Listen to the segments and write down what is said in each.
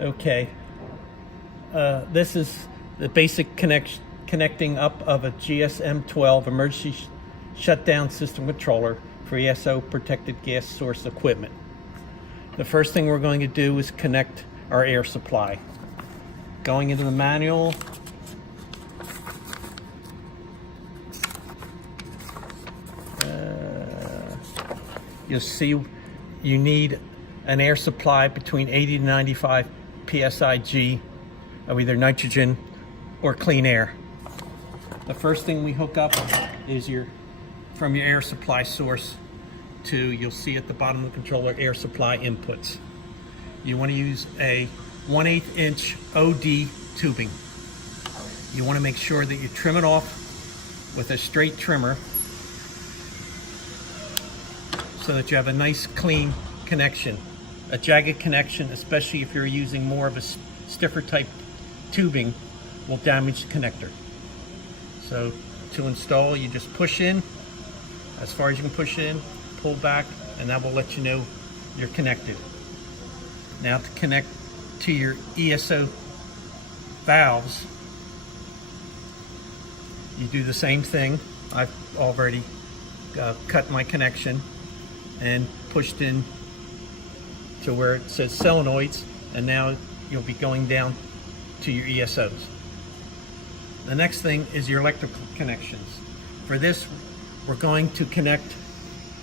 Okay, this is the basic connecting up of a GSM-12 emergency shutdown system controller for ESO protected gas source equipment. The first thing we're going to do is connect our air supply. Going into the manual, you'll see you need an air supply between 80 to 95 psi of either nitrogen or clean air. The first thing we hook up is from your air supply source to, you'll see at the bottom of the controller, air supply inputs. You want to use a 1/8 inch OD tubing. You want to make sure that you trim it off with a straight trimmer so that you have a nice clean connection. A jagged connection, especially if you're using more of a stiffer type tubing, will damage the connector. So to install, you just push in as far as you can push in, pull back, and that will let you know you're connected. Now to connect to your ESO valves, you do the same thing. I've already cut my connection and pushed in to where it says solenoids, and now you'll be going down to your ESOs. The next thing is your electrical connections. For this, we're going to connect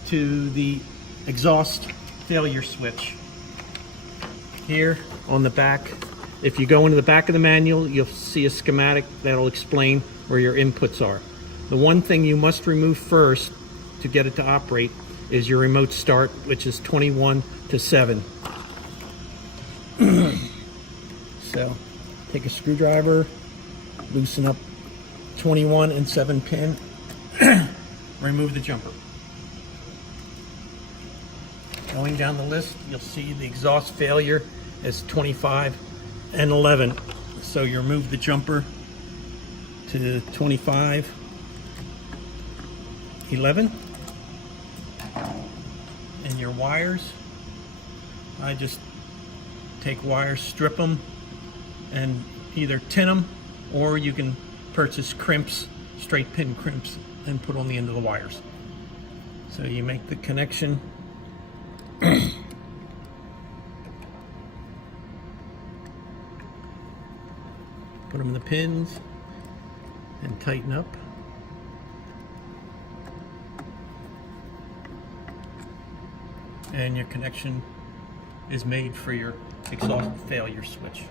to the exhaust failure switch. Here on the back, if you go into the back of the manual, you'll see a schematic that'll explain where your inputs are. The one thing you must remove first to get it to operate is your remote start, which is 21 to 7. So take a screwdriver, loosen up 21 and 7 pin, remove the jumper. Going down the list, you'll see the exhaust failure is 25 and 11. So you remove the jumper to 25, 11. And your wires, I just take wires, strip them, and either tin them, or you can purchase crimps, straight pin crimps, and put on the end of the wires. So you make the connection. Put them in the pins and tighten up. And your connection is made for your exhaust failure switch.